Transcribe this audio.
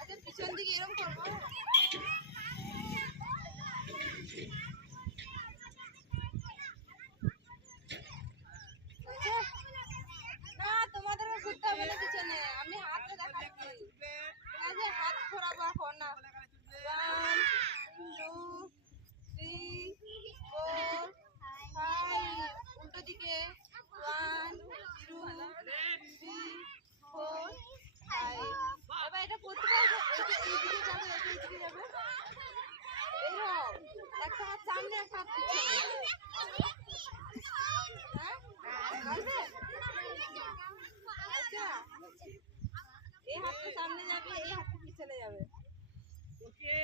আচ্ছা পিছন দিকে এরকম করবো। না তোমাদের ঘুরতে হবে না পিছনে, আমি হাতে দেখাচ্ছি। ঠিক আছে, হাত ঘোরাবো এখন না। 1 2 3 4 5 উল্টো দিকে 1 2 3 4 5। এবার এটা করতে পারবে, এইদিকে যাবে, এইদিকে যাবে এইরকম। একটা হাত সামনে একটা হাত পিছনে। হ্যাঁ পারবে? আচ্ছা এই হাতটা সামনে যাবে, এই হাতটা পিছনে যাবে। ওকে।